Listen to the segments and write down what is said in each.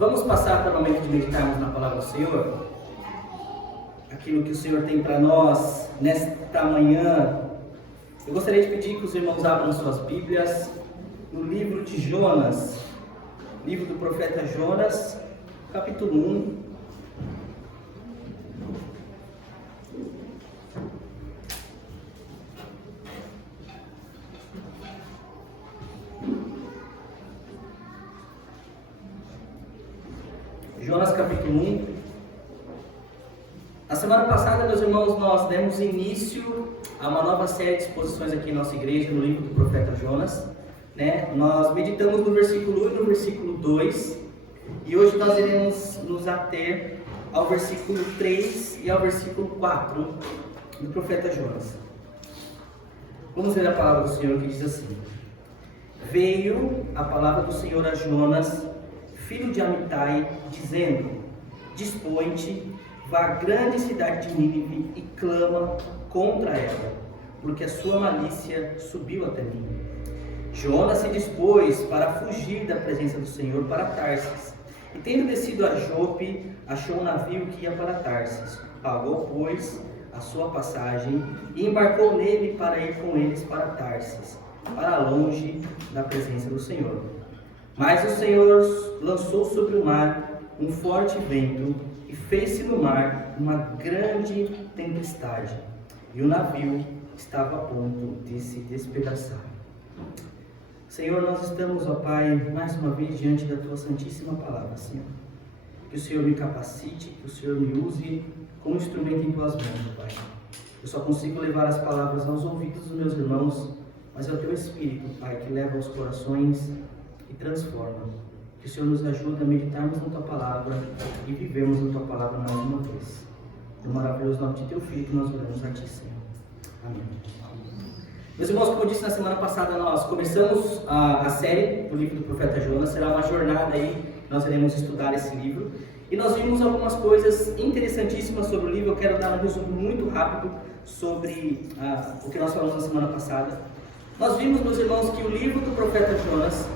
Vamos passar para o momento de meditarmos na palavra do Senhor? Aquilo que o Senhor tem para nós nesta manhã. Eu gostaria de pedir que os irmãos abram suas Bíblias no livro de Jonas, livro do profeta Jonas, capítulo 1. Jonas capítulo 1. Na semana passada, meus irmãos, nós demos início a uma nova série de exposições aqui em nossa igreja, no livro do profeta Jonas. Nós meditamos no versículo 1 e no versículo 2, e hoje nós iremos nos ater ao versículo 3 e ao versículo 4 do profeta Jonas. Vamos ler a palavra do Senhor que diz assim: Veio a palavra do Senhor a Jonas, filho de Amitai, dizendo: Dispõe-te, vá à grande cidade de Nínive e clama contra ela, porque a sua malícia subiu até mim. Jonas se dispôs para fugir da presença do Senhor para Tarsis, e tendo descido a Jope, achou um navio que ia para Tarsis. Pagou, pois, a sua passagem e embarcou nele para ir com eles para Tarsis, para longe da presença do Senhor. Mas o Senhor lançou sobre o mar um forte vento e fez-se no mar uma grande tempestade, e o navio estava a ponto de se despedaçar. Senhor, nós estamos, ó Pai, mais uma vez diante da Tua santíssima palavra, Senhor. Que o Senhor me capacite, que o Senhor me use como instrumento em Tuas mãos, ó Pai. Eu só consigo levar as palavras aos ouvidos dos meus irmãos, mas é o Teu Espírito, Pai, que leva aos corações e transforma. Que o Senhor nos ajude a meditarmos na Tua Palavra e vivemos na Tua Palavra mais uma vez. No maravilhoso nome de Teu Filho que nós oramos a Ti, Senhor. Amém. Meus irmãos, como eu disse na semana passada, nós começamos a série do livro do profeta Jonas. Será uma jornada aí, nós iremos estudar esse livro. E nós vimos algumas coisas interessantíssimas sobre o livro. Eu quero dar um resumo muito rápido sobre o que nós falamos na semana passada. Nós vimos, meus irmãos, que o livro do profeta Jonas,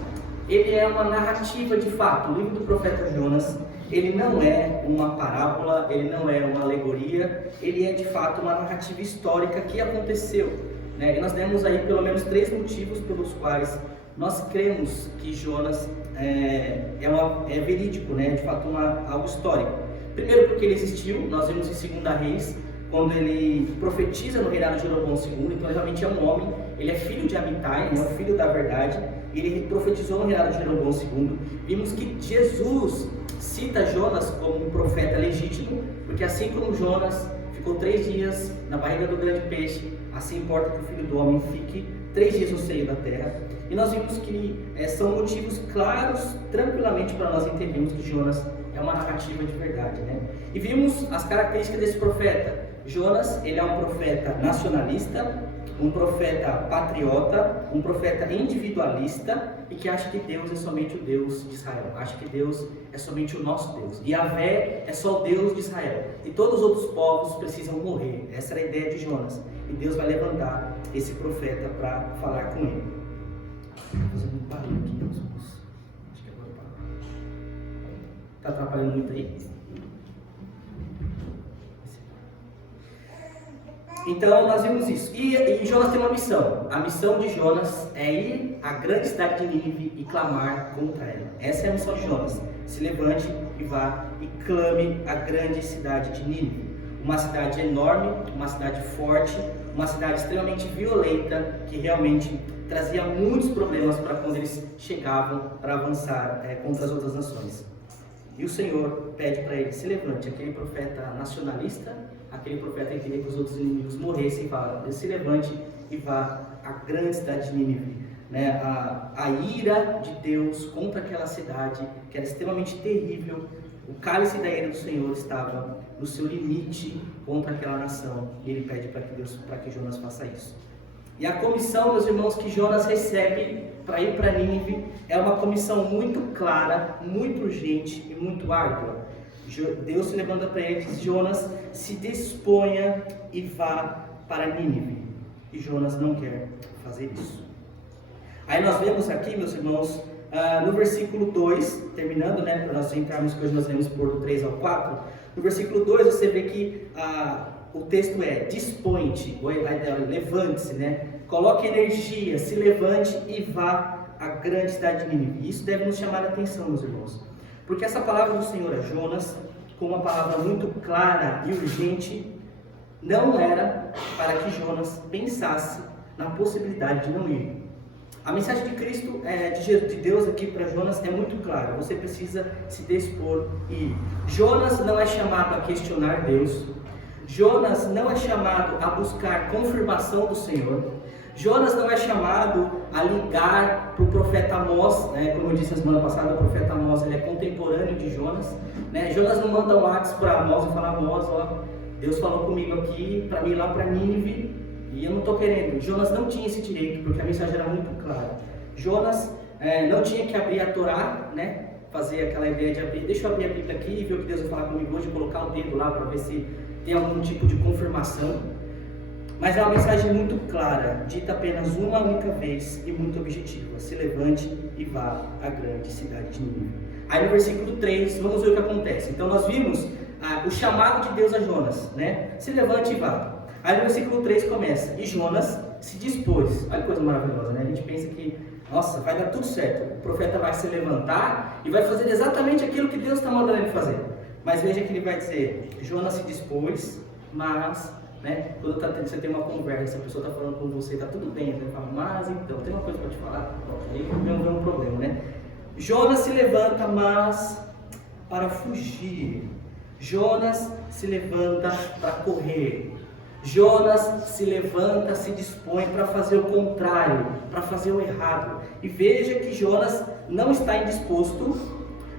ele é uma narrativa de fato. O livro do profeta Jonas, ele não é uma parábola, ele não é uma alegoria, ele é de fato uma narrativa histórica que aconteceu. E nós demos aí pelo menos 3 motivos pelos quais nós cremos que Jonas é verídico, de fato algo histórico. Primeiro, porque ele existiu. Nós vimos em 2 Reis, quando ele profetiza no reinado de Jeroboão II, então ele realmente é um homem, ele é filho de Amitai, é o filho da verdade, ele profetizou no reinado de Jeroboão II. Vimos que Jesus cita Jonas como um profeta legítimo, porque assim como Jonas ficou 3 dias na barriga do grande peixe, assim importa que o Filho do Homem fique 3 dias no seio da terra. E nós vimos que são motivos claros, tranquilamente, para nós entendermos que Jonas é uma narrativa de verdade, E vimos as características desse profeta. Jonas, ele é um profeta nacionalista, um profeta patriota, um profeta individualista e que acha que Deus é somente o Deus de Israel, acha que Deus é somente o nosso Deus. Yahvé é só o Deus de Israel e todos os outros povos precisam morrer. Essa era a ideia de Jonas, e Deus vai levantar esse profeta para falar com ele. Estou fazendo um barulho aqui, meus irmãos. Acho que agora está atrapalhando muito aí? Então nós vimos isso. E Jonas tem uma missão. A missão de Jonas é ir à grande cidade de Nínive e clamar contra ela. Essa é a missão de Jonas. Se levante e vá e clame a grande cidade de Nínive. Uma cidade enorme, uma cidade forte, uma cidade extremamente violenta, que realmente trazia muitos problemas para quando eles chegavam para avançar contra as outras nações. E o Senhor pede para ele: se levante. Aquele profeta nacionalista, aquele profeta que queria que os outros inimigos morressem, fala: se levante e vá à grande cidade de Nínive. A ira de Deus contra aquela cidade, que era extremamente terrível, o cálice da ira do Senhor estava no seu limite contra aquela nação, e ele pede para que Jonas faça isso. E a comissão, meus irmãos, que Jonas recebe para ir para Nínive é uma comissão muito clara, muito urgente e muito árdua. Deus se levanta para ele e diz: Jonas, se disponha e vá para Nínive. E Jonas não quer fazer isso. Aí nós vemos aqui, meus irmãos, No versículo 2, terminando, né, para nós entrarmos, que hoje nós lemos por do 3 ao 4, no versículo 2 você vê que o texto é: dispõe-te, ou levante-se, né? Coloque energia, se levante e vá à grande cidade de Nínive. Isso deve nos chamar a atenção, meus irmãos, porque essa palavra do Senhor a Jonas, com uma palavra muito clara e urgente, não era para que Jonas pensasse na possibilidade de não ir. A mensagem de Cristo, de Deus aqui para Jonas é muito clara: você precisa se dispor e ir. Jonas não é chamado a questionar Deus. Jonas não é chamado a buscar confirmação do Senhor. Jonas não é chamado a ligar para o profeta Amós, né? Como eu disse na semana passada, o profeta Amós, ele é contemporâneo de Jonas, né? Jonas não manda um WhatsApp para Amós e fala: Amós, ó, Deus falou comigo aqui para mim ir lá para Nínive e eu não estou querendo. Jonas não tinha esse direito, porque a mensagem era muito clara. Jonas não tinha que abrir a Torá, né? Fazer aquela ideia de abrir, deixa eu abrir a Bíblia aqui e ver o que Deus vai falar comigo hoje, colocar o dedo lá para ver se tem algum tipo de confirmação. Mas é uma mensagem muito clara, dita apenas uma única vez e muito objetiva: se levante e vá à grande cidade de Nínive. Aí no versículo 3, vamos ver o que acontece. Então nós vimos o chamado de Deus a Jonas, né? Se levante e vá. Aí no versículo 3 começa: e Jonas se dispôs. Olha que coisa maravilhosa, né? A gente pensa que, nossa, vai dar tudo certo, o profeta vai se levantar e vai fazer exatamente aquilo que Deus está mandando ele fazer. Mas veja que ele vai dizer: Jonas se dispôs, mas, né, quando você tem uma conversa, a pessoa está falando com você, está tudo bem, você fala: mas então, tem uma coisa para te falar. Aí não vem um problema, né? Jonas se levanta, mas para fugir. Jonas se levanta para correr. Jonas se levanta, se dispõe para fazer o contrário, para fazer o errado. E veja que Jonas não está indisposto,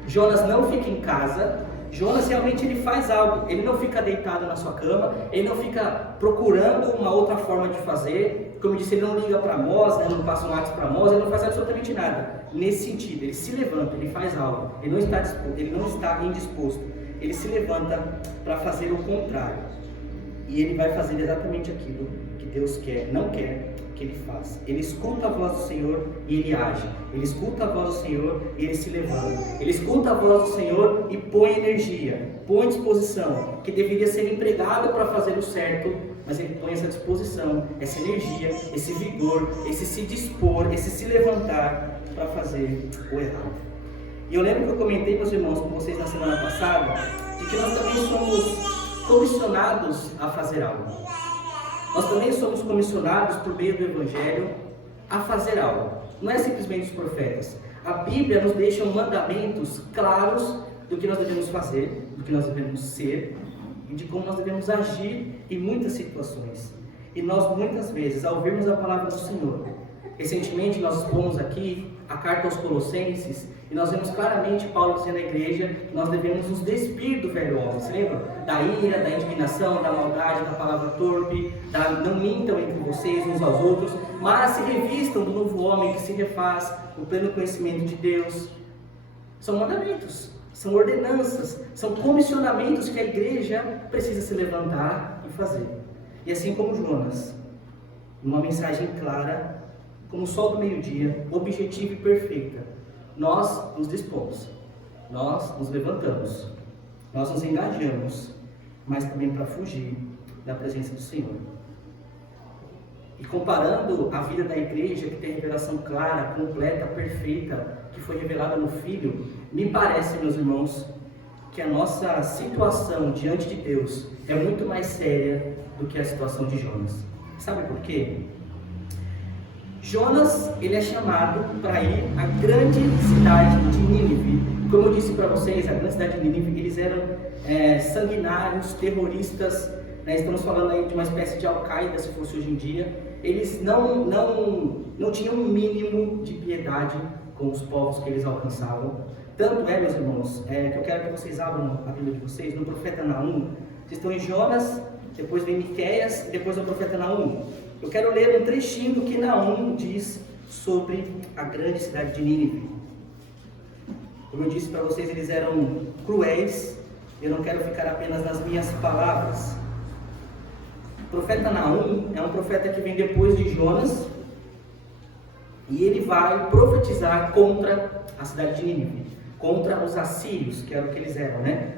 Jonas não fica em casa, Jonas realmente ele faz algo. Ele não fica deitado na sua cama, ele não fica procurando uma outra forma de fazer. Como eu disse, ele não liga para Amós, né, não passa um WhatsApp para Amós, ele não faz absolutamente nada. Nesse sentido, ele se levanta, ele faz algo, ele não está indisposto, ele se levanta para fazer o contrário. E ele vai fazer exatamente aquilo que Deus não quer que ele faça. Ele escuta a voz do Senhor e ele age. Ele escuta a voz do Senhor e ele se levanta. Ele escuta a voz do Senhor e põe energia, põe disposição, que deveria ser empregado para fazer o certo, mas ele põe essa disposição, essa energia, esse vigor, esse se dispor, esse se levantar para fazer o errado. E eu lembro que eu comentei, meus irmãos, com vocês na semana passada, de que nós também somos comissionados a fazer algo. Nós também somos comissionados por meio do Evangelho a fazer algo. Não é simplesmente os profetas. A Bíblia nos deixa mandamentos claros do que nós devemos fazer, do que nós devemos ser e de como nós devemos agir em muitas situações. E nós muitas vezes, ao ouvirmos a palavra do Senhor, recentemente nós expomos aqui a carta aos Colossenses, e nós vemos claramente Paulo dizendo à igreja que nós devemos nos despir do velho homem. Você lembra? Da ira, da indignação, da maldade, da palavra torpe, não mintam entre vocês uns aos outros, mas se revistam do novo homem que se refaz no pleno conhecimento de Deus. São mandamentos, são ordenanças, são comissionamentos que a igreja precisa se levantar e fazer. E assim como Jonas, uma mensagem clara, como o sol do meio-dia, objetiva e perfeita, nós nos dispomos, nós nos levantamos, nós nos engajamos, mas também para fugir da presença do Senhor. E comparando a vida da igreja, que tem revelação clara, completa, perfeita, que foi revelada no Filho, me parece, meus irmãos, que a nossa situação diante de Deus é muito mais séria do que a situação de Jonas. Sabe por quê? Jonas, ele é chamado para ir à grande cidade de Nínive. Como eu disse para vocês, a grande cidade de Nínive, eles eram sanguinários, terroristas, né? Estamos falando aí de uma espécie de Al-Qaeda, se fosse hoje em dia. Eles não tinham um mínimo de piedade com os povos que eles alcançavam. Tanto é, meus irmãos, que eu quero que vocês abram a Bíblia de vocês, no profeta Naum. Vocês estão em Jonas, depois vem Miqueias, depois no profeta Naum. Eu quero ler um trechinho do que Naum diz sobre a grande cidade de Nínive. Como eu disse para vocês, eles eram cruéis. Eu não quero ficar apenas nas minhas palavras. O profeta Naum é um profeta que vem depois de Jonas. E ele vai profetizar contra a cidade de Nínive, contra os assírios, que era o que eles eram, né?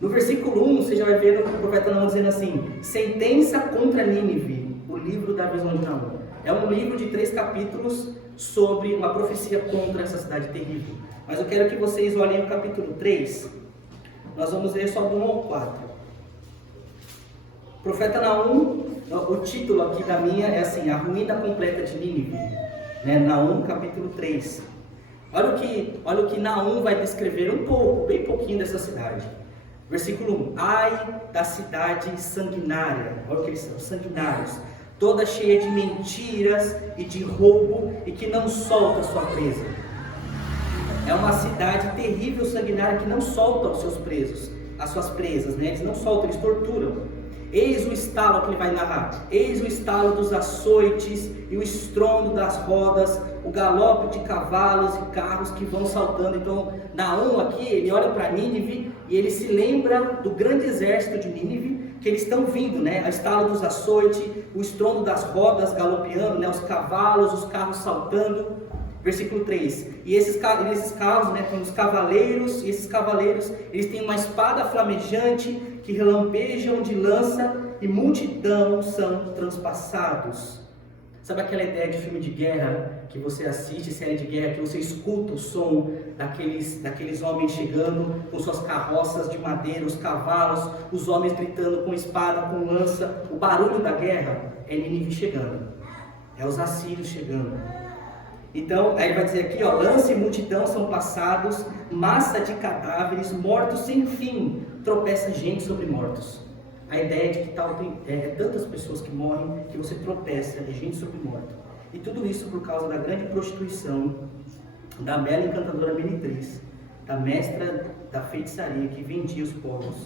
No versículo 1, você já vai ver o profeta Naum dizendo assim: sentença contra Nínive, o livro da visão de Naum. É um livro de 3 capítulos sobre uma profecia contra essa cidade terrível. Mas eu quero que vocês olhem o capítulo 3. Nós vamos ler só do 1 ao 4. Profeta Naum, o título aqui da minha é assim: a ruína completa de Nínive, né? Naum capítulo 3. Olha o que Naum vai descrever um pouco, bem pouquinho dessa cidade. Versículo 1: ai da cidade sanguinária. Olha o que eles são: sanguinários, toda cheia de mentiras e de roubo, e que não solta sua presa. É uma cidade terrível, sanguinária, que não solta os seus presos, as suas presas, né? Eles não soltam, eles torturam. Eis o estalo que ele vai narrar: eis o estalo dos açoites e o estrondo das rodas, o galope de cavalos e carros que vão saltando. Então, Naum aqui, ele olha para Nínive e ele se lembra do grande exército de Nínive, que eles estão vindo, né? O estalo dos açoites, o estrondo das rodas galopeando, né? Os cavalos, os carros saltando. Versículo 3: e esses carros, né, tem os cavaleiros, e esses cavaleiros, eles têm uma espada flamejante, que relampejam de lança, e multidão são transpassados. Sabe aquela ideia de filme de guerra, que você assiste, série de guerra, que você escuta o som daqueles homens chegando, com suas carroças de madeira, os cavalos, os homens gritando com espada, com lança. O barulho da guerra é Nínive chegando, é os assírios chegando. Então, aí ele vai dizer aqui, ó: lança e multidão são passados, massa de cadáveres, mortos sem fim, tropeça gente sobre mortos. A ideia de que é tantas pessoas que morrem, que você tropeça, é gente sobre morto. E tudo isso por causa da grande prostituição da bela encantadora meretriz, da mestra da feitiçaria, que vendia os povos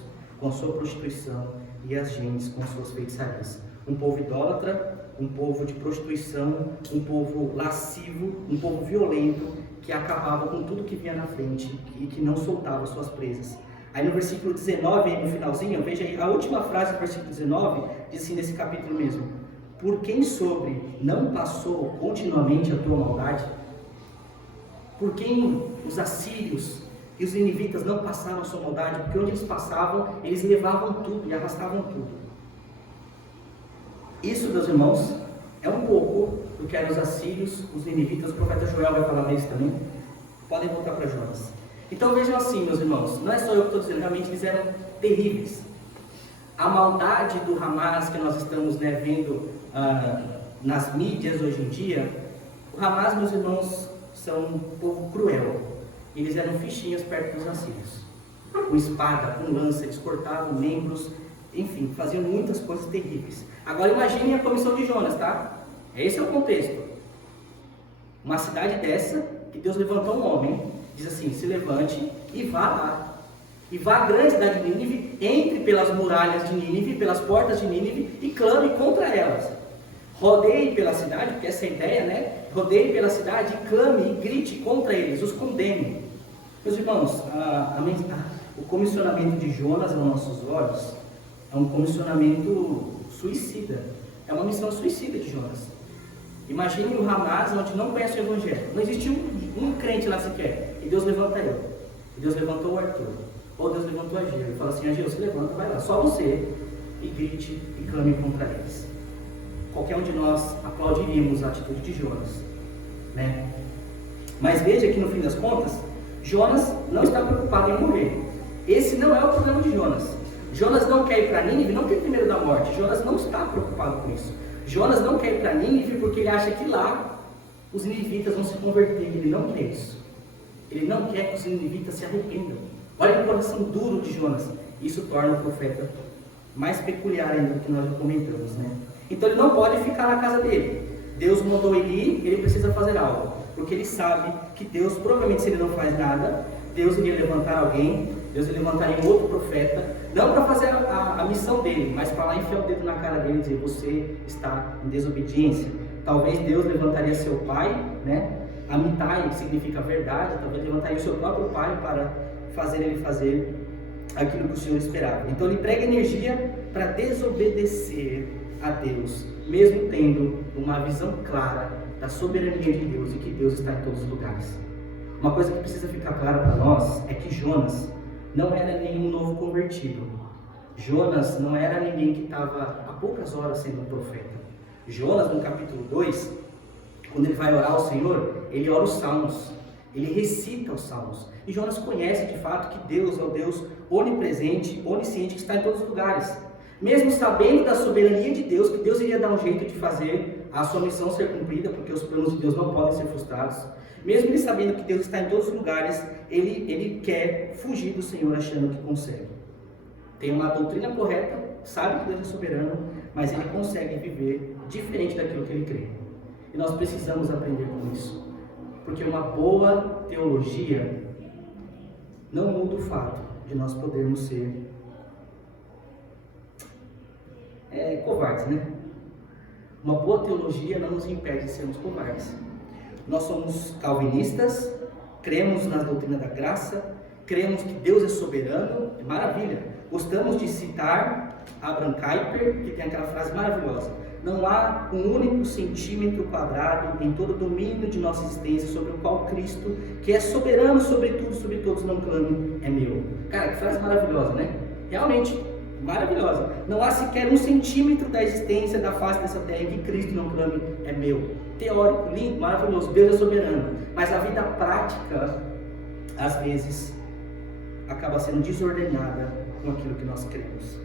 com a sua prostituição e as gentes com suas feitiçarias. Um povo idólatra, um povo de prostituição, um povo lascivo, um povo violento, que acabava com tudo que vinha na frente e que não soltava suas presas. Aí no versículo 19, aí no finalzinho, veja aí, a última frase do versículo 19, diz assim nesse capítulo mesmo: por quem sobre não passou continuamente a tua maldade? Por quem os assírios e os ninivitas não passaram a sua maldade? Porque onde eles passavam, eles levavam tudo e arrastavam tudo. Isso, meus irmãos, é um pouco do que eram os assírios, os ninivitas. O profeta Joel vai falar disso também. Podem voltar para Jonas. Então vejam assim, meus irmãos, não é só eu que estou dizendo, realmente eles eram terríveis. A maldade do Hamas que nós estamos, né, vendo nas mídias hoje em dia, o Hamas, meus irmãos, são um povo cruel. Eles eram fichinhas perto dos assírios. Com espada, com lança, eles cortavam membros, enfim, faziam muitas coisas terríveis. Agora imaginem a comissão de Jonas, tá? Esse é o contexto. Uma cidade dessa, que Deus levantou um homem, diz assim: se levante e vá lá. E vá à grande cidade de Nínive, entre pelas muralhas de Nínive, pelas portas de Nínive, e clame contra elas. Rodeie pela cidade, porque essa é a ideia, né? Rodeie pela cidade e clame e grite contra eles, os condene. Meus irmãos, o comissionamento de Jonas aos nossos olhos é um comissionamento suicida. É uma missão suicida de Jonas. Imagine o Hamas, onde não conhece o Evangelho. Não existe um crente lá sequer. E Deus levanta eu. E Deus levantou o Arthur. Ou Deus levantou a Ageu. E fala assim: Ageu, se levanta, vai lá. Só você. E grite e clame contra eles. Qualquer um de nós aplaudiríamos a atitude de Jonas, né? Mas veja que no fim das contas, Jonas não está preocupado em morrer. Esse não é o problema de Jonas. Jonas não quer ir para Nínive, não tem medo da morte. Jonas não está preocupado com isso. Jonas não quer ir para Nínive porque ele acha que lá os ninivitas vão se converter. Ele não quer isso. Ele não quer que os ninivitas se arrependam. Olha o coração duro de Jonas. Isso torna o profeta mais peculiar ainda do que nós já comentamos, né? Então ele não pode ficar na casa dele. Deus mandou ele ir, ele precisa fazer algo. Porque ele sabe que Deus, provavelmente se ele não faz nada, Deus iria levantar alguém, Deus iria levantar um outro profeta, não para fazer a missão dele, mas para lá enfiar o dedo na cara dele e dizer: você está em desobediência. Talvez Deus levantaria seu pai, né? Amitai significa verdade, talvez levantaria o seu próprio pai para fazer ele fazer aquilo que o Senhor esperava. Então ele prega energia para desobedecer a Deus, mesmo tendo uma visão clara da soberania de Deus e que Deus está em todos os lugares. Uma coisa que precisa ficar clara para nós é que Jonas não era nenhum novo convertido. Jonas não era ninguém que estava há poucas horas sendo um profeta. Jonas, no capítulo 2, quando ele vai orar ao Senhor, ele ora os salmos, ele recita os salmos. E Jonas conhece de fato que Deus é o Deus onipresente, onisciente, que está em todos os lugares. Mesmo sabendo da soberania de Deus, que Deus iria dar um jeito de fazer a sua missão ser cumprida, porque os planos de Deus não podem ser frustrados. Mesmo ele sabendo que Deus está em todos os lugares, ele quer fugir do Senhor achando que consegue. Tem uma doutrina correta, sabe que Deus é soberano, mas ele consegue viver diferente daquilo que ele crê. E nós precisamos aprender com isso. Porque uma boa teologia não muda o fato de nós podermos ser covardes, né? Uma boa teologia não nos impede de sermos covardes. Nós somos calvinistas, cremos na doutrina da graça, cremos que Deus é soberano, é maravilha. Gostamos de citar Abraham Kuyper, que tem aquela frase maravilhosa: não há um único centímetro quadrado em todo o domínio de nossa existência sobre o qual Cristo, que é soberano sobre tudo, sobre todos, não clame, é meu. Cara, que frase maravilhosa, né? Realmente maravilhosa. Não há sequer um centímetro da existência da face dessa terra em que Cristo não clame, é meu. Teórico, lindo, maravilhoso, Deus é soberano. Mas a vida prática, às vezes, acaba sendo desordenada com aquilo que nós cremos.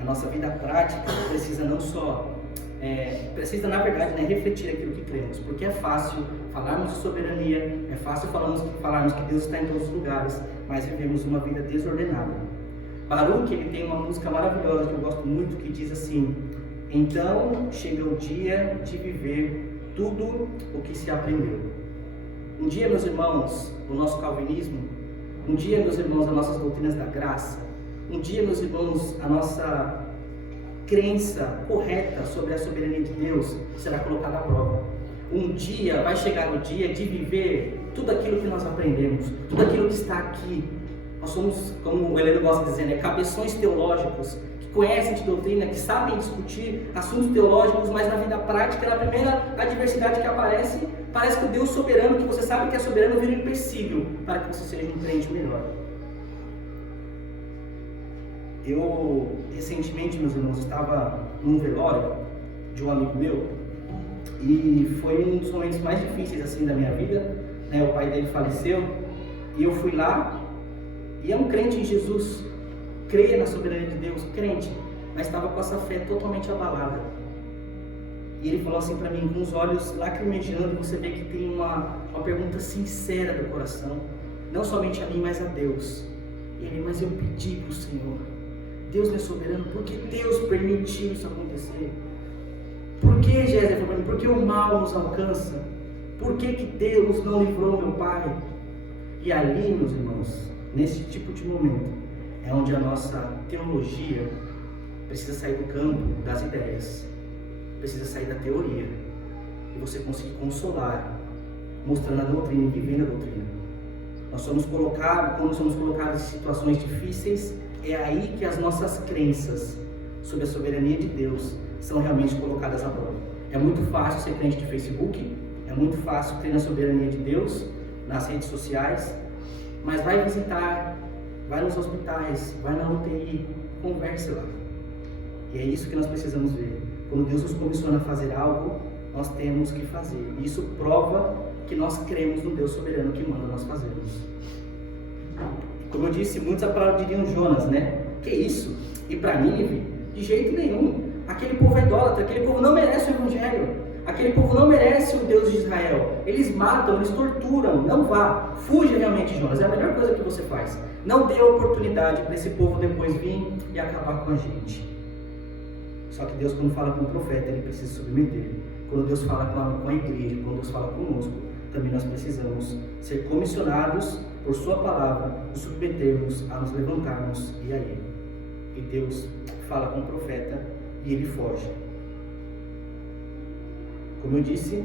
A nossa vida prática precisa não só, precisa na verdade, né, refletir aquilo que cremos, porque é fácil falarmos de soberania, é fácil falarmos que Deus está em todos os lugares, mas vivemos uma vida desordenada. Baruch, ele tem uma música maravilhosa que eu gosto muito, que diz assim: então chega o dia de viver tudo o que se aprendeu. Um dia, meus irmãos, o nosso calvinismo, um dia, meus irmãos, as nossas doutrinas da graça, um dia, meus irmãos, a nossa crença correta sobre a soberania de Deus será colocada à prova. Um dia vai chegar o dia de viver tudo aquilo que nós aprendemos, tudo aquilo que está aqui. Nós somos, como o Heleno gosta de dizer, né, cabeções teológicos, que conhecem de doutrina, que sabem discutir assuntos teológicos, mas na vida prática, na primeira adversidade que aparece, parece que o Deus soberano, que você sabe que é soberano, vira um empecilho para que você seja um crente melhor. Eu, recentemente, meus irmãos, estava num velório de um amigo meu, e foi um dos momentos mais difíceis assim da minha vida, né? O pai dele faleceu, e eu fui lá, e é um crente em Jesus, creia na soberania de Deus, crente, mas estava com essa fé totalmente abalada. E ele falou assim para mim, com os olhos lacrimejando, você vê que tem uma pergunta sincera do coração, não somente a mim, mas a Deus. E ele, mas eu pedi para o Senhor, Deus não é soberano, porque Deus permitiu isso acontecer? Por que, Jéssica, porque o mal nos alcança? Por que Deus não livrou meu pai? E ali, meus irmãos, nesse tipo de momento, é onde a nossa teologia precisa sair do campo das ideias, precisa sair da teoria, e você conseguir consolar, mostrando a doutrina e vivendo a doutrina. Nós somos colocados, quando somos colocados em situações difíceis, é aí que as nossas crenças sobre a soberania de Deus são realmente colocadas à prova. É muito fácil ser crente de Facebook, é muito fácil crer na soberania de Deus nas redes sociais, mas vai visitar, vai nos hospitais, vai na UTI, converse lá. E é isso que nós precisamos ver. Quando Deus nos comissiona a fazer algo, nós temos que fazer. E isso prova que nós cremos no Deus soberano que manda nós fazermos. Como eu disse, muitos aplaudiriam Jonas, né? Que isso? E para Nínive? De jeito nenhum. Aquele povo é idólatra, aquele povo não merece o Evangelho. Aquele povo não merece o Deus de Israel. Eles matam, eles torturam. Não vá. Fuja realmente, Jonas. É a melhor coisa que você faz. Não dê oportunidade para esse povo depois vir e acabar com a gente. Só que Deus, quando fala com o profeta, ele precisa se submeter. Quando Deus fala com a igreja, quando Deus fala conosco, também nós precisamos ser comissionados por sua palavra, nos submetermos a nos levantarmos e a Ele. E Deus fala com o profeta e ele foge. Como eu disse,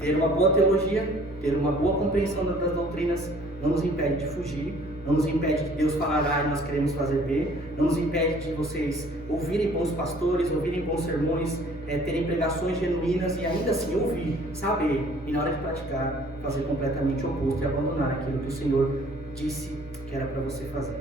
ter uma boa teologia, ter uma boa compreensão das doutrinas não nos impede de fugir, não nos impede de Deus falar A e nós queremos fazer B, não nos impede de vocês ouvirem bons pastores, ouvirem bons sermões, terem pregações genuínas e ainda assim ouvir, saber, e na hora de praticar, fazer completamente o oposto e abandonar aquilo que o Senhor disse que era para você fazer.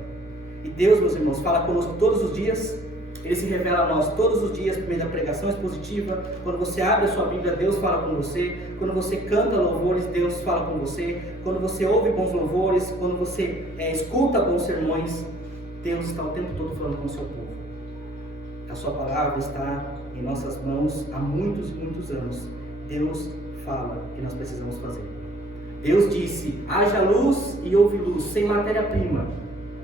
E Deus, meus irmãos, fala conosco todos os dias. Ele se revela a nós todos os dias por meio da pregação expositiva. Quando você abre a sua Bíblia, Deus fala com você. Quando você canta louvores, Deus fala com você. Quando você ouve bons louvores, quando você escuta bons sermões, Deus está o tempo todo falando com o seu povo. A sua palavra está em nossas mãos há muitos e muitos anos. Deus fala o que nós precisamos fazer. Deus disse, haja luz e houve luz, sem matéria-prima.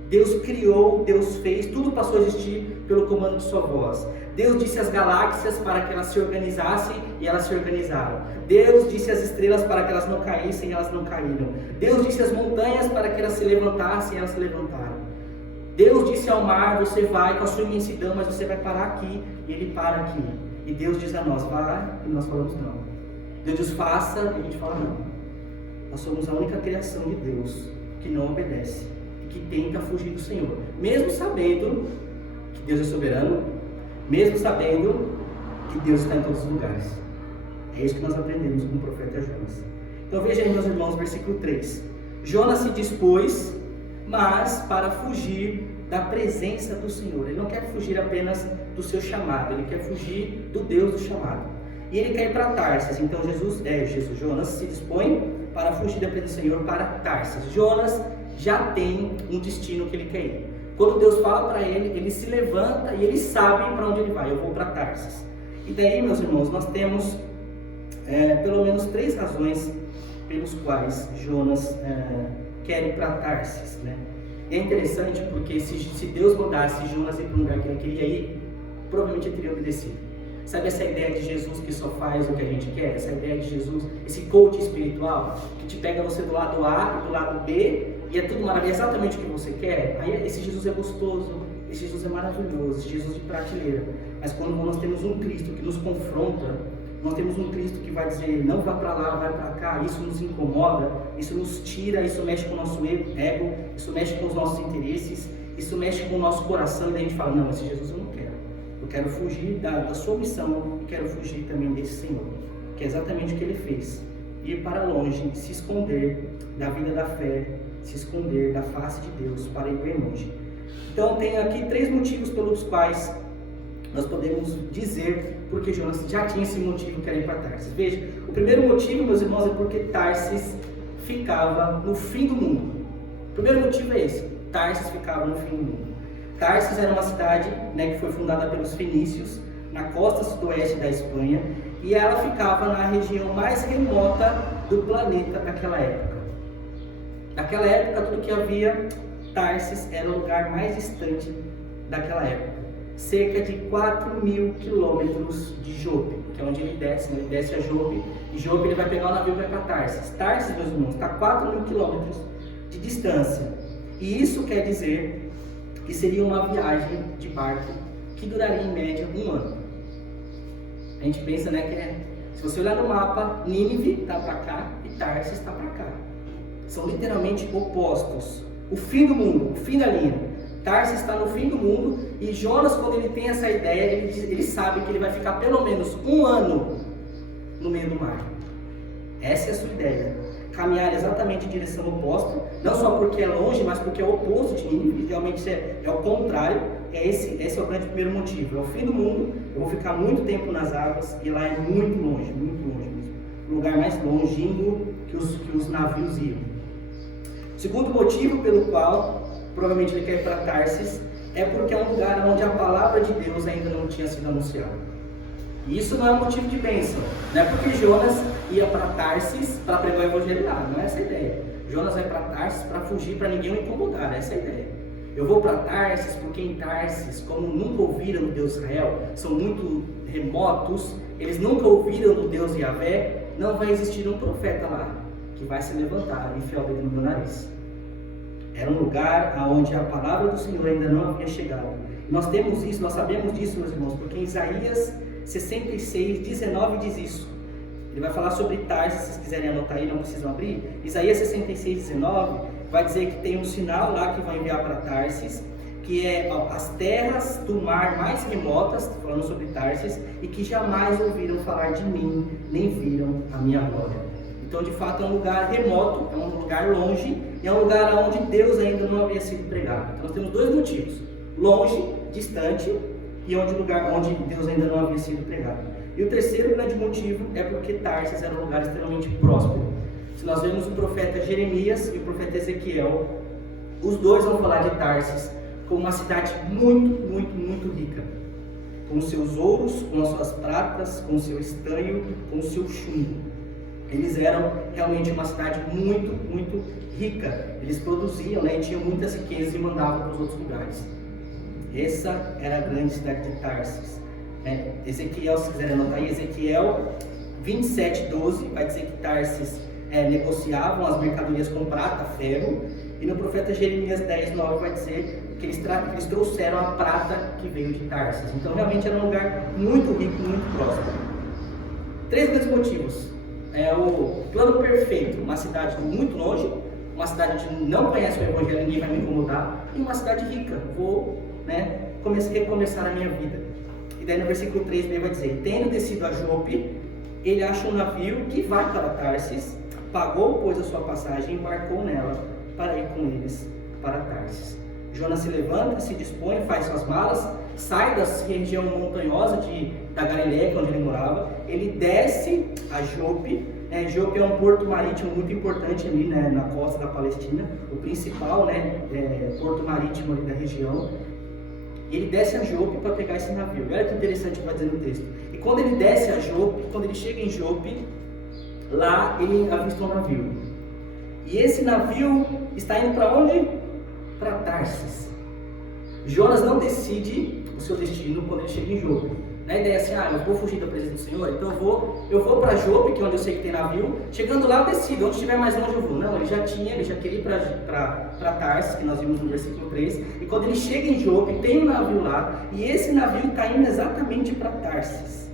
Deus criou, Deus fez, tudo passou a existir pelo comando de sua voz. Deus disse às galáxias para que elas se organizassem e elas se organizaram. Deus disse às estrelas para que elas não caíssem e elas não caíram. Deus disse às montanhas para que elas se levantassem e elas se levantaram. Deus disse ao mar, você vai com a sua imensidão, mas você vai parar aqui, e ele para aqui. E Deus diz a nós, vai, e nós falamos não. Deus diz faça, e a gente fala não. Nós somos a única criação de Deus que não obedece, que tenta fugir do Senhor, mesmo sabendo que Deus é soberano, mesmo sabendo que Deus está em todos os lugares. É isso que nós aprendemos com o profeta Jonas. Então veja aí, meus irmãos, versículo 3. Jonas se dispôs, mas para fugir da presença do Senhor. Ele não quer fugir apenas do seu chamado, ele quer fugir do Deus do chamado. E ele quer ir para Tarsis. Então Jonas se dispõe para fugir da presença do Senhor para Tarsis. Jonas já tem um destino que ele quer ir. Quando Deus fala para ele, ele se levanta e ele sabe para onde ele vai. Eu vou para Tarsis. E daí, meus irmãos, nós temos pelo menos 3 razões pelos quais Jonas quer ir para Tarsis, né? E é interessante porque se Deus mandasse Jonas ir para um lugar que ele queria ir, provavelmente ele teria obedecido. Sabe essa ideia de Jesus que só faz o que a gente quer? Essa ideia de Jesus, esse coach espiritual, que te pega você do lado A e do lado B, e é tudo maravilhoso, exatamente o que você quer. Aí esse Jesus é gostoso, esse Jesus é maravilhoso, esse Jesus de prateleira. Mas quando nós temos um Cristo que nos confronta, nós temos um Cristo que vai dizer, não vá para lá, vai para cá, isso nos incomoda, isso nos tira, isso mexe com o nosso ego, isso mexe com os nossos interesses, isso mexe com o nosso coração, e daí a gente fala, não, esse Jesus eu não quero. Eu quero fugir da sua missão e quero fugir também desse Senhor, que é exatamente o que ele fez. Ir para longe, se esconder da vida da fé, se esconder da face de Deus para ir bem longe. Então tem aqui 3 motivos pelos quais nós podemos dizer porque Jonas já tinha esse motivo que era ir para Tarsis. Veja, o primeiro motivo, meus irmãos, é porque Tarsis ficava no fim do mundo. O primeiro motivo é esse, Tarsis ficava no fim do mundo. Tarsis era uma cidade, que foi fundada pelos fenícios, na costa sudoeste da Espanha, e ela ficava na região mais remota do planeta daquela época. Naquela época, tudo que havia, Tarsis era o lugar mais distante daquela época. Cerca de 4.000 quilômetros de Jope, que é onde ele desce a Jope, e Jope ele vai pegar o navio e vai para Tarsis. Tarsis, meus irmãos, está a 4.000 quilômetros de distância. E isso quer dizer que seria uma viagem de barco que duraria em média 1 ano. A gente pensa, se você olhar no mapa, Nínive está para cá e Tarsis está para cá. São literalmente opostos. O fim do mundo, o fim da linha. Tarsis está no fim do mundo e Jonas, quando ele tem essa ideia, ele sabe que ele vai ficar pelo menos 1 ano no meio do mar. Essa é a sua ideia. Caminhar exatamente em direção oposta, não só porque é longe, mas porque é o oposto de Nínive, realmente é o contrário. Esse é o grande primeiro motivo. É o fim do mundo, eu vou ficar muito tempo nas águas e lá é muito longe mesmo. O lugar mais longínquo que os navios iam. O segundo motivo pelo qual provavelmente ele quer ir para Tarsis é porque é um lugar onde a palavra de Deus ainda não tinha sido anunciada. E isso não é um motivo de bênção, não é porque Jonas ia para Tarsis para pregar o evangelho lá, não é essa a ideia. Jonas vai para Tarsis para fugir, para ninguém o incomodar, essa é a ideia. Eu vou para Tarsis porque em Tarsis, como nunca ouviram do Deus Israel, são muito remotos, eles nunca ouviram do Deus Yahvé, não vai existir um profeta lá que vai se levantar e enfiar o dedo no meu nariz. Era um lugar onde a palavra do Senhor ainda não havia chegado. Nós temos isso, nós sabemos disso, meus irmãos, porque em Isaías 66, 19 diz isso. Ele vai falar sobre Tarsis, se vocês quiserem anotar aí, não precisam abrir. Isaías 66, 19 vai dizer que tem um sinal lá que vai enviar para Tarsis, que é as terras do mar mais remotas, falando sobre Tarsis, e que jamais ouviram falar de mim, nem viram a minha glória. Então, de fato, é um lugar remoto, é um lugar longe, e é um lugar onde Deus ainda não havia sido pregado. Então, nós temos dois motivos: longe, distante, e lugar onde Deus ainda não havia sido pregado. E o terceiro grande motivo é porque Tarsis era um lugar extremamente próspero. Se nós vemos o profeta Jeremias e o profeta Ezequiel, os dois vão falar de Tarsis como uma cidade muito, muito, muito rica, com os seus ouros, com as suas pratas, com o seu estanho, com o seu chumbo. Eles eram realmente uma cidade muito, muito rica. Eles produziam, né, e tinham muitas riquezas e mandavam para os outros lugares. Essa era a grande cidade de Tarsis. Ezequiel, se quiser anotar aí, Ezequiel 27:12 vai dizer que Tarsis negociavam as mercadorias com prata, ferro, e no profeta Jeremias 10:9 vai dizer que eles trouxeram a prata que veio de Tarsis. Então realmente era um lugar muito rico, muito próspero. Três grandes motivos: o plano perfeito, uma cidade muito longe, uma cidade que não conhece o evangelho, ninguém vai me incomodar, e uma cidade rica, vou recomeçar a minha vida. E daí no versículo 3 vai dizer: tendo descido a Jope, ele acha um navio que vai para Tarsis, pagou, pois, a sua passagem e embarcou nela para ir com eles para Tarsis. Jonas se levanta, se dispõe, faz suas malas, sai da região montanhosa da Galileia, onde ele morava. Ele desce a Jope. Jope é um porto marítimo muito importante ali, né, na costa da Palestina, o principal, porto marítimo ali da região. E ele desce a Jope para pegar esse navio. Olha que interessante que vai dizer no texto. E quando ele desce a Jope, quando ele chega em Jope, lá ele avista um navio. E esse navio está indo para onde? Para Tarsis. Jonas não decide o seu destino quando ele chega em Jope. A ideia é assim: eu vou fugir da presença do Senhor, então eu vou para Jope, que é onde eu sei que tem navio. Chegando lá eu decido, onde estiver mais longe eu vou. Não, ele já queria ir para Tarsis, que nós vimos no versículo 3. E quando ele chega em Jope, tem um navio lá, e esse navio está indo exatamente para Tarsis.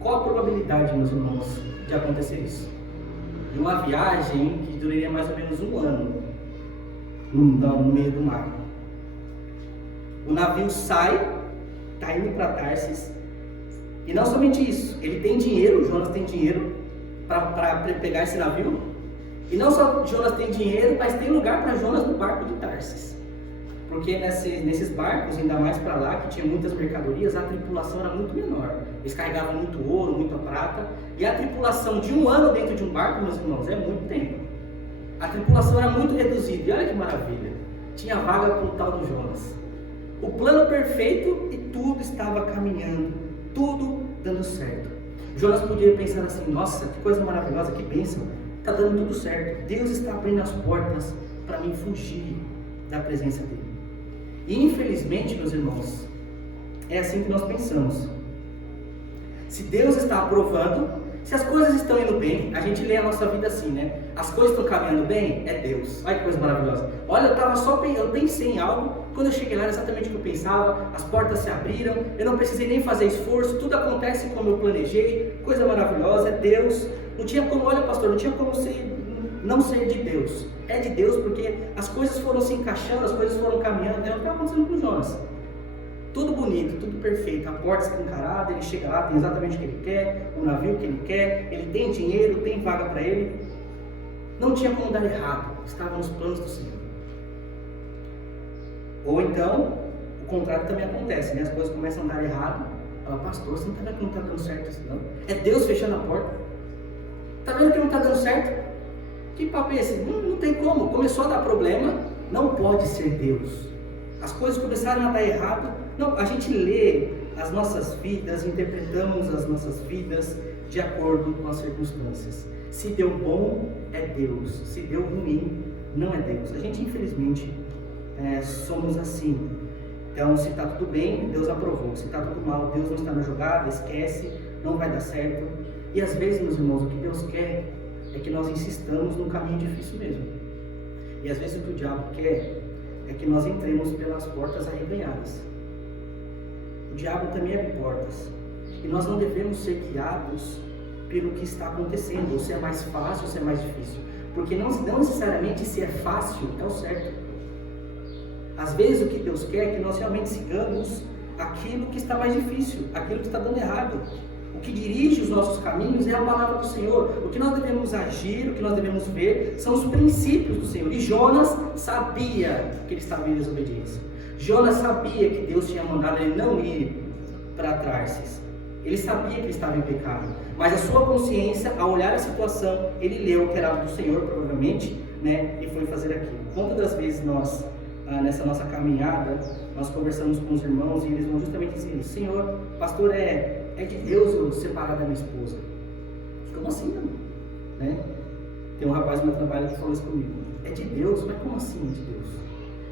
Qual a probabilidade, meus irmãos, de acontecer isso? De uma viagem que duraria mais ou menos um ano no meio do mar. O navio sai, está indo para Tarsis, e não somente isso, ele tem dinheiro, Jonas tem dinheiro para pegar esse navio, e não só Jonas tem dinheiro, mas tem lugar para Jonas no barco de Tarsis, porque nesses barcos, ainda mais para lá, que tinha muitas mercadorias, a tripulação era muito menor, eles carregavam muito ouro, muita prata, e a tripulação de um ano dentro de um barco, meus irmãos, é muito tempo. A tripulação era muito reduzida, e olha que maravilha, tinha vaga para o tal do Jonas. O plano perfeito, e tudo estava caminhando, tudo dando certo. Jonas podia pensar assim: nossa, que coisa maravilhosa, que bênção, está dando tudo certo, Deus está abrindo as portas para mim fugir da presença dele. E infelizmente, meus irmãos, é assim que nós pensamos. Se Deus está aprovando, se as coisas estão indo bem, a gente lê a nossa vida assim, né? As coisas estão caminhando bem, é Deus. Olha que coisa maravilhosa. Olha, eu pensei em algo, quando eu cheguei lá era exatamente o que eu pensava, as portas se abriram, eu não precisei nem fazer esforço, tudo acontece como eu planejei, coisa maravilhosa, é Deus. Não tinha como, olha pastor, não tinha como não ser de Deus. É de Deus porque as coisas foram se encaixando, as coisas foram caminhando, é o que está acontecendo com Jonas. Tudo bonito, tudo perfeito, a porta escancarada, ele chega lá, tem exatamente o que ele quer, o navio que ele quer, ele tem dinheiro, tem vaga para ele. Não tinha como dar errado, estava nos planos do Senhor. Ou então, o contrário também acontece, né? As coisas começam a dar errado. Fala: pastor, você não está vendo que não está dando certo isso não? É Deus fechando a porta. Está vendo que não está dando certo? Que papo é esse? Não tem como, começou a dar problema, não pode ser Deus. As coisas começaram a dar errado. Não, a gente lê as nossas vidas, interpretamos as nossas vidas de acordo com as circunstâncias. Se deu bom, é Deus. Se deu ruim, não é Deus. A gente, infelizmente, somos assim. Então, se está tudo bem, Deus aprovou. Se está tudo mal, Deus não está na jogada, esquece, não vai dar certo. E às vezes, meus irmãos, o que Deus quer é que nós insistamos num caminho difícil mesmo. E às vezes o que o diabo quer é que nós entremos pelas portas arreganhadas. O diabo também abre portas. E nós não devemos ser guiados pelo que está acontecendo, ou se é mais fácil ou se é mais difícil. Porque não necessariamente se é fácil, é o certo. Às vezes o que Deus quer é que nós realmente sigamos aquilo que está mais difícil, aquilo que está dando errado. O que dirige os nossos caminhos é a palavra do Senhor. O que nós devemos agir, o que nós devemos ver, são os princípios do Senhor. E Jonas sabia que ele estava em desobediência. Jonas sabia que Deus tinha mandado ele não ir para Tarsis. Ele sabia que ele estava em pecado. Mas a sua consciência, ao olhar a situação, ele leu que era do Senhor, provavelmente, né, e foi fazer aquilo. Quantas das vezes nós, nessa nossa caminhada, nós conversamos com os irmãos e eles vão justamente dizer isso: Senhor, pastor, é de Deus eu separar da minha esposa. Como assim, não? Né? Tem um rapaz no meu trabalho que falou isso comigo. É de Deus? Mas como assim de Deus?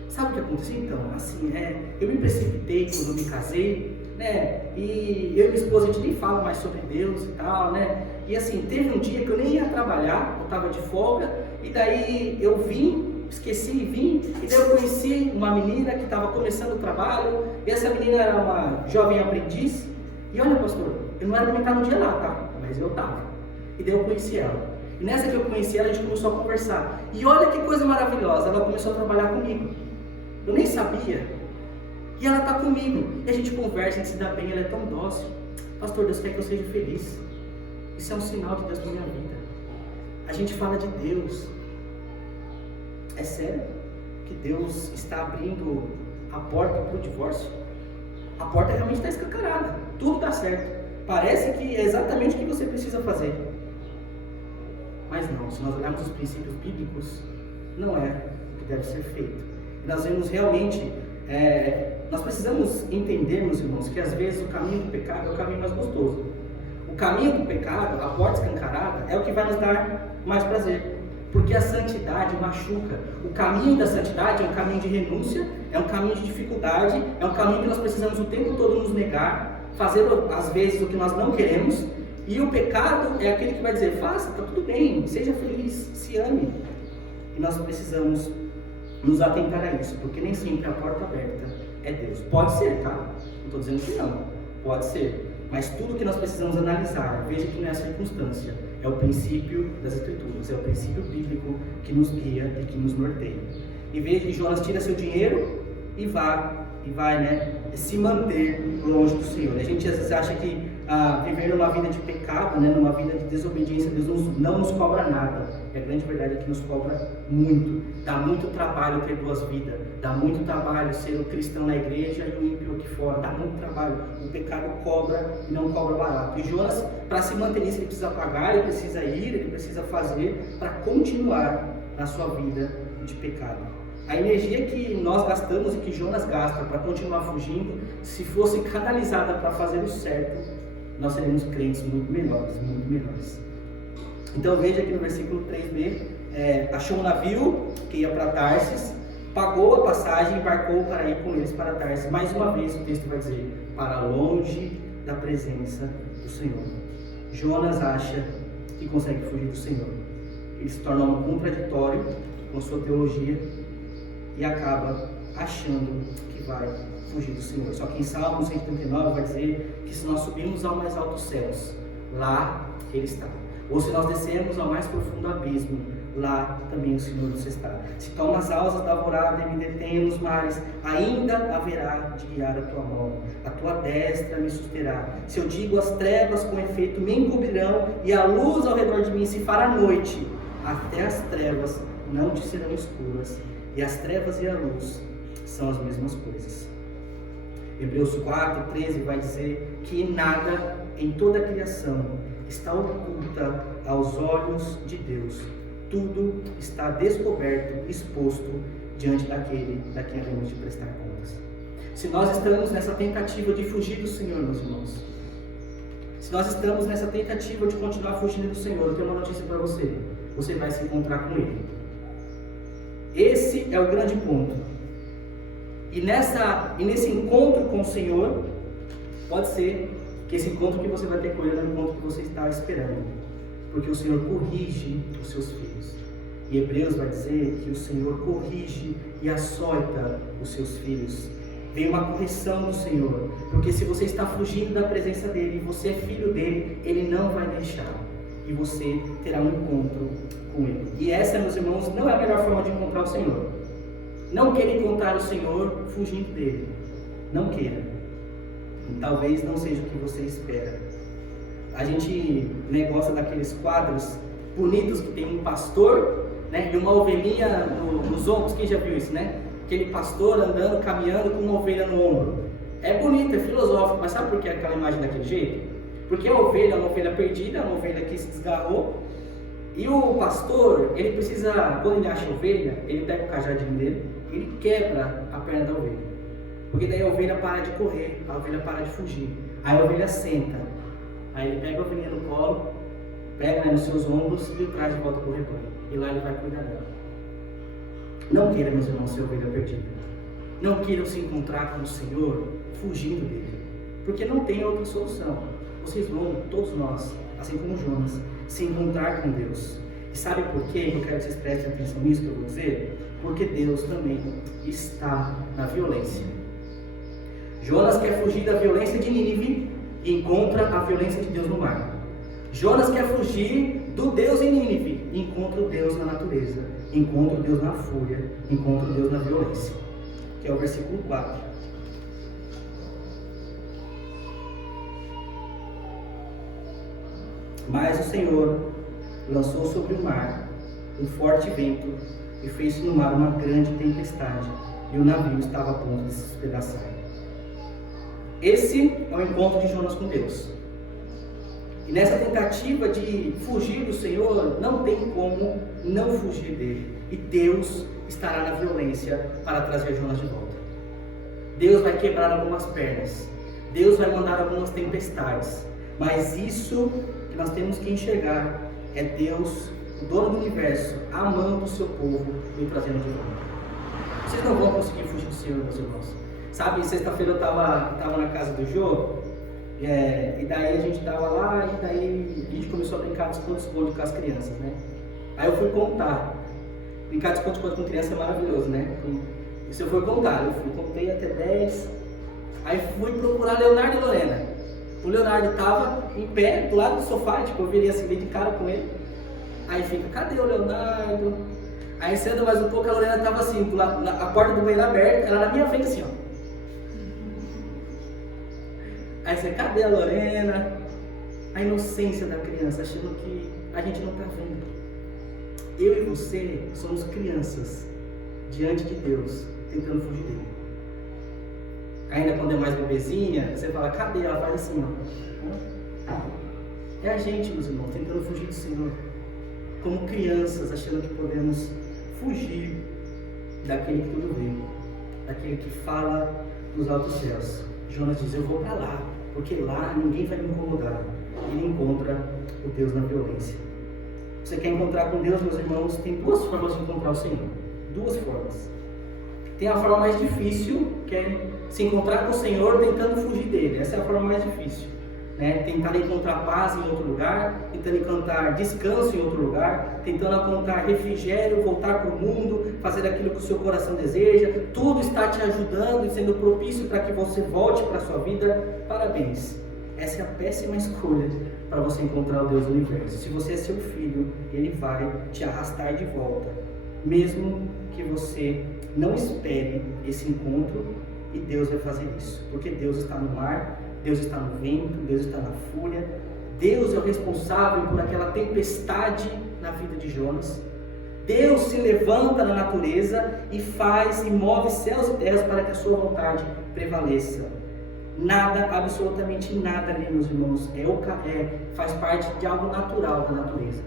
Sabe o que aconteceu então? Assim, eu me precipitei quando eu me casei, né? E eu e minha esposa, a gente nem fala mais sobre Deus e tal, né? E assim, teve um dia que eu nem ia trabalhar, eu estava de folga, e daí eu esqueci e vim, e daí eu conheci uma menina que estava começando o trabalho, e essa menina era uma jovem aprendiz. E olha, pastor, eu não era para mim estar no dia lá, tá? Mas eu estava. E daí eu conheci ela. E nessa que eu conheci ela, a gente começou a conversar. E olha que coisa maravilhosa, ela começou a trabalhar comigo. Eu nem sabia. E ela está comigo. E a gente conversa, a gente se dá bem, ela é tão dócil. Pastor, Deus quer que eu seja feliz. Isso é um sinal de Deus na minha vida. A gente fala de Deus. É sério que Deus está abrindo a porta para o divórcio? A porta realmente está escancarada. Tudo está certo. Parece que é exatamente o que você precisa fazer. Mas não, se nós olharmos os princípios bíblicos, não é o que deve ser feito. E nós vemos realmente, nós precisamos entender, meus irmãos, que às vezes o caminho do pecado é o caminho mais gostoso. O caminho do pecado, a porta escancarada, é o que vai nos dar mais prazer. Porque a santidade machuca. O caminho da santidade é um caminho de renúncia, é um caminho de dificuldade, é um caminho que nós precisamos o tempo todo nos negar, fazer às vezes o que nós não queremos. E o pecado é aquele que vai dizer: faça, está tudo bem, seja feliz, se ame. E nós precisamos nos atentar a isso, porque nem sempre a porta aberta é Deus. Pode ser, tá? Não estou dizendo que não, pode ser. Mas tudo que nós precisamos analisar, veja que não é a circunstância, é o princípio das Escrituras, é o princípio bíblico que nos guia e que nos norteia. E veja que Jonas tira seu dinheiro e vai, né, se manter longe do Senhor. A gente às vezes acha que viver numa vida de pecado, né, numa vida de desobediência, Deus não nos cobra nada. E a grande verdade é que nos cobra muito. Dá muito trabalho ter duas vidas, dá muito trabalho ser o cristão na igreja e o ímpio aqui fora, dá muito trabalho. O pecado cobra e não cobra barato. E Jonas, para se manter nisso, ele precisa pagar, ele precisa ir, ele precisa fazer para continuar na sua vida de pecado. A energia que nós gastamos e que Jonas gasta para continuar fugindo, se fosse canalizada para fazer o certo, nós seremos crentes muito melhores, muito melhores. Então veja aqui no versículo 3b, achou um navio que ia para Tarsis, pagou a passagem e embarcou para ir com eles para Tarsis. Mais uma vez o texto vai dizer: para longe da presença do Senhor. Jonas acha que consegue fugir do Senhor. Ele se torna um contraditório com sua teologia e acaba achando que vai fugir do Senhor. Só que em Salmo 139 vai dizer que se nós subirmos ao mais altos céus, lá Ele está. Ou se nós descermos ao mais profundo abismo, lá também o Senhor nos está. Se tomo as asas da alvorada e me detenho nos mares, ainda haverá de guiar a tua mão, a tua destra me susterá. Se eu digo as trevas com efeito me encobrirão, e a luz ao redor de mim se fará noite, até as trevas não te serão escuras, e as trevas e a luz são as mesmas coisas. Hebreus 4:13 vai dizer que nada em toda a criação está oculta aos olhos de Deus. Tudo está descoberto, exposto diante daquele da quem havemos de prestar contas. Se nós estamos nessa tentativa de fugir do Senhor, meus irmãos, se nós estamos nessa tentativa de continuar fugindo do Senhor, eu tenho uma notícia para você: você vai se encontrar com Ele. Esse é o grande ponto. E nesse encontro com o Senhor, pode ser que esse encontro que você vai ter com Ele é o encontro que você está esperando, porque o Senhor corrige os seus filhos. E Hebreus vai dizer que o Senhor corrige e açoita os seus filhos. Vem uma correção do Senhor, porque se você está fugindo da presença dEle e você é filho dEle, Ele não vai deixar. E você terá um encontro com com Ele. E essa, meus irmãos, não é a melhor forma de encontrar o Senhor. Não queira encontrar o Senhor fugindo dele. Não queira. Talvez não seja o que você espera. A gente gosta daqueles quadros bonitos que tem um pastor, né, e uma ovelhinha nos ombros. Quem já viu isso, né? Aquele pastor andando, caminhando com uma ovelha no ombro. É bonito, é filosófico, mas sabe por que aquela imagem daquele jeito? Porque a ovelha é uma ovelha perdida, uma ovelha que se desgarrou. E o pastor, ele precisa, quando ele acha a ovelha, ele pega o cajadinho dele, ele quebra a perna da ovelha. Porque daí a ovelha para de correr, a ovelha para de fugir. Aí a ovelha senta. Aí ele pega a ovelha no colo, pega nos seus ombros e o traz de volta para o rebanho. E lá ele vai cuidar dela. Não queira, meus irmãos, ser ovelha perdida. Não queiram se encontrar com o Senhor fugindo dele. Porque não tem outra solução. Vocês vão, todos nós, assim como Jonas, se encontrar com Deus. E sabe por quê? Eu quero que vocês prestem atenção nisso que eu vou dizer. Porque Deus também está na violência. Jonas quer fugir da violência de Nínive e encontra a violência de Deus no mar. Jonas quer fugir do Deus em Nínive e encontra o Deus na natureza. Encontra o Deus na fúria, encontra o Deus na violência. Que é o versículo 4. Mas o Senhor lançou sobre o mar um forte vento e fez no mar uma grande tempestade, e o navio estava a ponto de se despedaçar. Esse é o encontro de Jonas com Deus. E nessa tentativa de fugir do Senhor, não tem como não fugir dele. E Deus estará na violência para trazer Jonas de volta. Deus vai quebrar algumas pernas. Deus vai mandar algumas tempestades. Mas isso que nós temos que enxergar é Deus, o dono do universo, amando o seu povo e o trazendo de volta. Vocês não vão conseguir fugir do Senhor, meus irmãos. Sabe, sexta-feira eu estava na casa do Jô, e daí a gente estava lá, e daí a gente começou a brincar de esconde-esconde com as crianças, né? Aí eu fui contar. Brincar de esconde-esconde com criança é maravilhoso, né? Isso eu fui contar, contei até 10. Aí fui procurar Leonardo e Lorena. O Leonardo estava em pé, do lado do sofá, tipo, eu virei assim, de cara com ele. Aí fica, cadê o Leonardo? Aí você anda mais um pouco, a Lorena estava assim, do lado, a porta do banheiro aberta, ela na minha frente assim, ó. Aí você, cadê a Lorena? A inocência da criança, achando que a gente não está vendo. Eu e você somos crianças diante de Deus, tentando fugir dele. Ainda quando é mais bebezinha, você fala, cadê? Ela faz assim, ó. É a gente, meus irmãos, tentando fugir do Senhor. Como crianças, achando que podemos fugir daquele que tudo vê, daquele que fala dos altos céus. Jonas diz, eu vou para lá, porque lá ninguém vai me incomodar. Ele encontra o Deus na violência. Você quer encontrar com Deus, meus irmãos? Tem duas formas de encontrar o Senhor. Duas formas. Tem a forma mais difícil, que é se encontrar com o Senhor tentando fugir dele. Essa é a forma mais difícil. Né? Tentar encontrar paz em outro lugar, tentando encontrar descanso em outro lugar, tentando encontrar refrigério, voltar para o mundo, fazer aquilo que o seu coração deseja. Tudo está te ajudando e sendo propício para que você volte para a sua vida. Parabéns. Essa é a péssima escolha para você encontrar o Deus do universo. Se você é seu filho, ele vai te arrastar de volta, mesmo que você não espere esse encontro, e Deus vai fazer isso, porque Deus está no mar, Deus está no vento, Deus está na fúria. Deus é o responsável por aquela tempestade na vida de Jonas. Deus se levanta na natureza e faz e move céus e terras para que a sua vontade prevaleça. Nada, absolutamente nada ali, meus irmãos, faz parte de algo natural da natureza.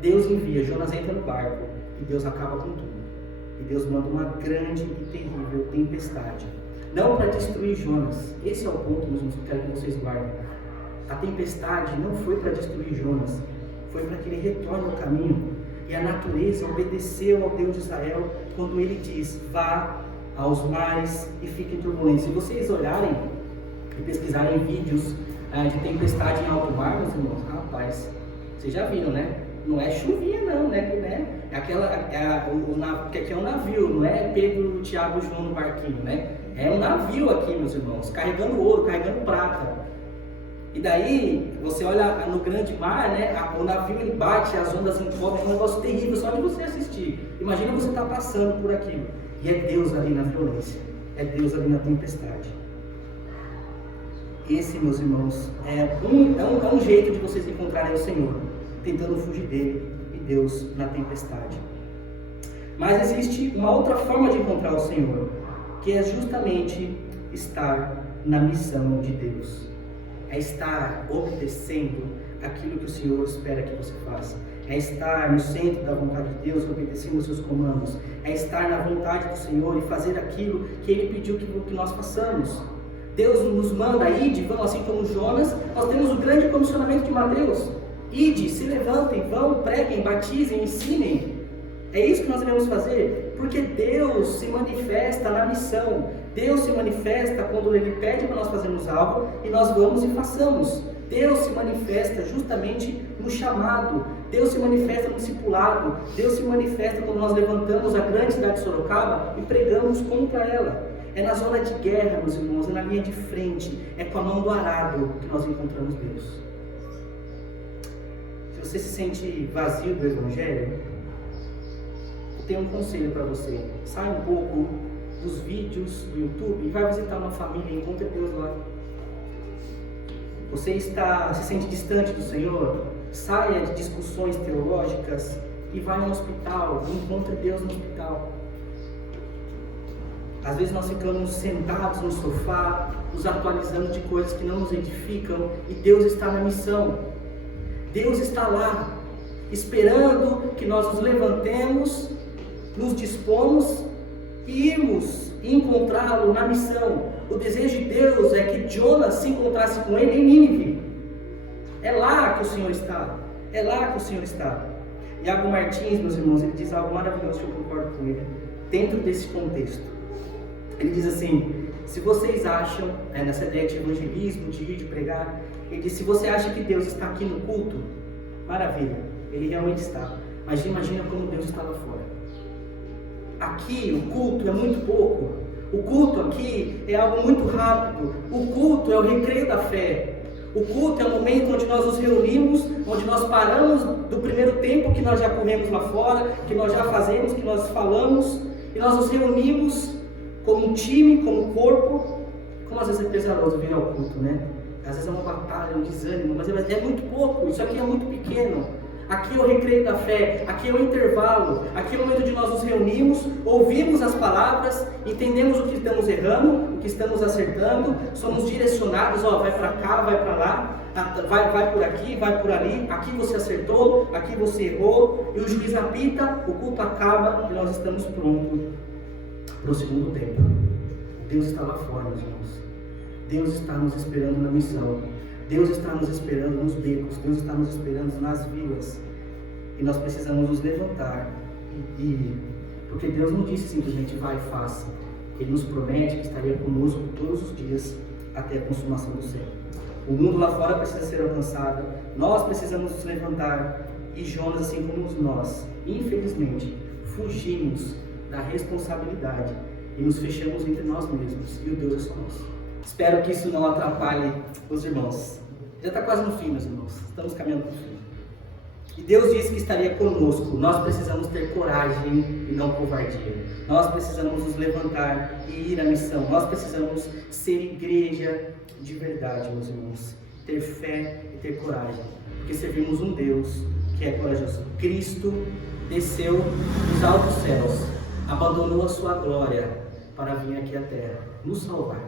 Deus envia, Jonas entra no barco e Deus acaba com tudo. E Deus manda uma grande e terrível tempestade. Não para destruir Jonas. Esse é o ponto, meus irmãos, que eu quero que vocês guardem. A tempestade não foi para destruir Jonas, foi para que ele retorne ao caminho. E a natureza obedeceu ao Deus de Israel quando ele diz, vá aos mares e fique em turbulência. Se vocês olharem e pesquisarem vídeos de tempestade em alto mar, meus irmãos, rapaz, vocês já viram, né? Não é chuvinha não, né? É que aqui é um navio, não é Pedro, Tiago e João no barquinho, né? É um navio aqui, meus irmãos, carregando ouro, carregando prata. E daí, você olha no grande mar, né? O navio ele bate, as ondas encobrem, é um negócio terrível só de você assistir. Imagina você estar passando por aquilo. E é Deus ali na violência, é Deus ali na tempestade. Esse, meus irmãos, é um jeito de vocês encontrarem o Senhor, tentando fugir dele e Deus na tempestade. Mas existe uma outra forma de encontrar o Senhor, que é justamente estar na missão de Deus. É estar obedecendo aquilo que o Senhor espera que você faça. É estar no centro da vontade de Deus, obedecendo os seus comandos. É estar na vontade do Senhor e fazer aquilo que Ele pediu que nós façamos. Deus nos manda, ide, vão, assim como Jonas. Nós temos o grande comissionamento de Mateus. Ide, se levantem, vão, preguem, batizem, ensinem. É isso que nós devemos fazer, porque Deus se manifesta na missão. Deus se manifesta quando Ele pede para nós fazermos algo e nós vamos e façamos. Deus se manifesta justamente no chamado. Deus se manifesta no discipulado. Deus se manifesta quando nós levantamos a grande cidade de Sorocaba e pregamos contra ela. É na zona de guerra, meus irmãos, é na linha de frente, é com a mão do arado que nós encontramos Deus. Se você se sente vazio do Evangelho, eu tenho um conselho para você. Sai um pouco dos vídeos do YouTube e vai visitar uma família e encontre Deus lá. Você se sente distante do Senhor? Saia de discussões teológicas e vai ao hospital, encontre Deus no hospital. Às vezes nós ficamos sentados no sofá, nos atualizando de coisas que não nos edificam, e Deus está na missão. Deus está lá, esperando que nós nos levantemos, nos dispomos e irmos encontrá-lo na missão. O desejo de Deus é que Jonas se encontrasse com ele em Nínive. É lá que o Senhor está. É lá que o Senhor está. Iago Martins, meus irmãos, ele diz algo maravilhoso, eu concordo com ele, dentro desse contexto. Ele diz assim: se vocês acham, nessa ideia de evangelismo, de ir, de pregar, ele diz: se você acha que Deus está aqui no culto, maravilha, Ele realmente está. Mas imagina como Deus está lá fora. Aqui o culto é muito pouco. O culto aqui é algo muito rápido. O culto é o recreio da fé. O culto é o momento onde nós nos reunimos, onde nós paramos do primeiro tempo que nós já corremos lá fora, que nós já fazemos, que nós falamos, e nós nos reunimos como um time, como um corpo. Como às vezes é pesaroso vir ao culto, né? Às vezes é uma batalha, um desânimo, mas é muito pouco, isso aqui é muito pequeno. Aqui é o recreio da fé, aqui é o intervalo, aqui é o momento de nós nos reunimos, ouvimos as palavras, entendemos o que estamos errando, o que estamos acertando, somos direcionados, vai para cá, vai para lá, vai por aqui, vai por ali, aqui você acertou, aqui você errou, e o juiz apita, o culto acaba e nós estamos prontos para o segundo tempo. Deus está lá fora, meus irmãos. Deus está nos esperando na missão. Deus está nos esperando nos becos. Deus está nos esperando nas vilas. E nós precisamos nos levantar e ir. Porque Deus não disse simplesmente vai e faça. Ele nos promete que estaria conosco todos os dias até a consumação do século. O mundo lá fora precisa ser alcançado. Nós precisamos nos levantar. E Jonas, assim como nós, infelizmente, fugimos da responsabilidade e nos fechamos entre nós mesmos. E o Deus é só nosso. Espero que isso não atrapalhe os irmãos. Já está quase no fim, meus irmãos. Estamos caminhando para o fim. E Deus disse que estaria conosco. Nós precisamos ter coragem e não covardia. Nós precisamos nos levantar e ir à missão. Nós precisamos ser igreja de verdade, meus irmãos. Ter fé e ter coragem. Porque servimos um Deus que é corajoso. Cristo desceu dos altos céus, abandonou a sua glória para vir aqui à terra, nos salvar.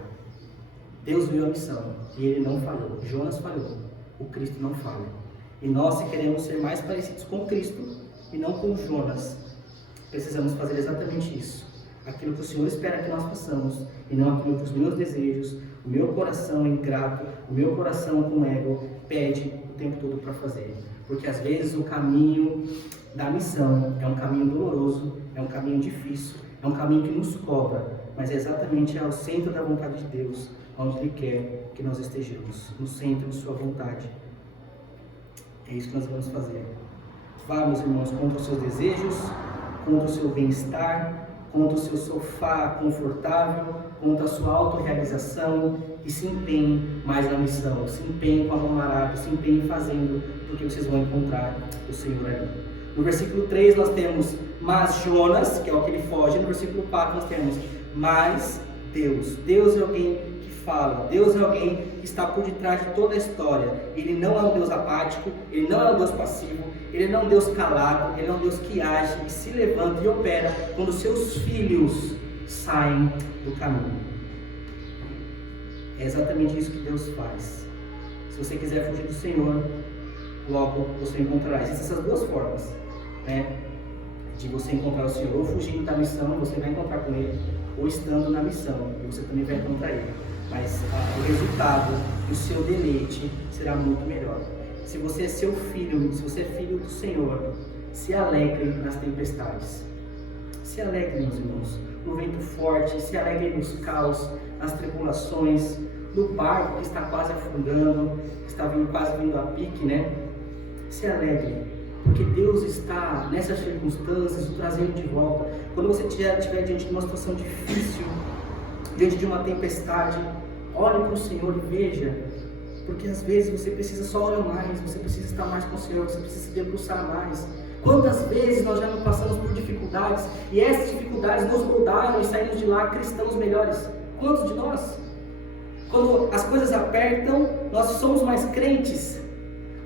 Deus viu a missão e Ele não falhou. Jonas falhou, o Cristo não falha. E nós, se queremos ser mais parecidos com Cristo e não com Jonas, precisamos fazer exatamente isso. Aquilo que o Senhor espera que nós façamos e não aquilo que os meus desejos, o meu coração ingrato, o meu coração com ego pede o tempo todo para fazer. Porque às vezes o caminho da missão é um caminho doloroso, é um caminho difícil, é um caminho que nos cobra, mas é exatamente ao centro da vontade de Deus, onde Ele quer que nós estejamos, no centro de sua vontade. É isso que nós vamos fazer. Vá, meus irmãos, contra os seus desejos, contra o seu bem-estar, contra o seu sofá confortável, contra a sua autorrealização, e se empenhem mais na missão, se empenhem com a mão arada, se empenhem fazendo, porque vocês vão encontrar o Senhor ali. No versículo 3 nós temos mas Jonas, que é o que ele foge. No versículo 4 nós temos mas Deus. Deus é alguém que fala, Deus é alguém que está por detrás de toda a história. Ele não é um Deus apático, Ele não é um Deus passivo, Ele não é um Deus calado, Ele é um Deus que age e se levanta e opera quando seus filhos saem do caminho. É exatamente isso que Deus faz. Se você quiser fugir do Senhor, logo você encontrará. Existem essas duas formas, né, de você encontrar o Senhor: ou fugindo da missão, você vai encontrar com Ele, ou estando na missão, e você também vai encontrar Ele. Mas o resultado e o seu deleite será muito melhor. Se você é seu filho, se você é filho do Senhor, se alegre nas tempestades. Se alegre, meus irmãos, no vento forte, se alegre nos caos, nas tribulações, no barco que está quase afundando, que está quase vindo a pique, né? Se alegre, porque Deus está nessas circunstâncias o trazendo de volta. Quando você estiver diante de uma situação difícil, diante de uma tempestade, olhe para o Senhor e veja, porque às vezes você precisa só orar mais, você precisa estar mais com o Senhor, você precisa se debruçar mais. Quantas vezes nós já não passamos por dificuldades e essas dificuldades nos moldaram e saímos de lá cristãos melhores? Quantos de nós? Quando as coisas apertam, nós somos mais crentes.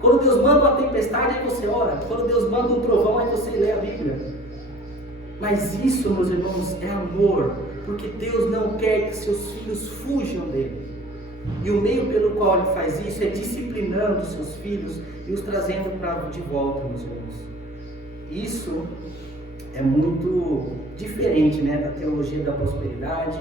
Quando Deus manda uma tempestade, aí você ora. Quando Deus manda um trovão, aí você lê a Bíblia. Mas isso, meus irmãos, é amor, porque Deus não quer que seus filhos fujam dele. E o meio pelo qual Ele faz isso é disciplinando os seus filhos e os trazendo de volta, meus irmãos. Isso é muito diferente, né, da teologia da prosperidade,